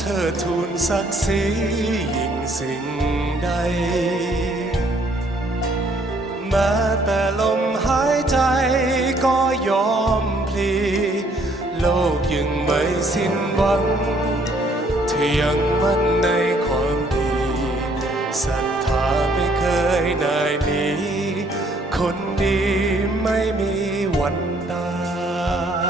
เธอทูลศักดิ์ศรียิ่งสิ่งใด แม้แต่ลมหายใจก็ยอมพลี โลกยังไม่สิ้นหวัง เธอยังมั่นในความดีศรัทธาไม่เคยนายหนีคนดีไม่มีวันตาย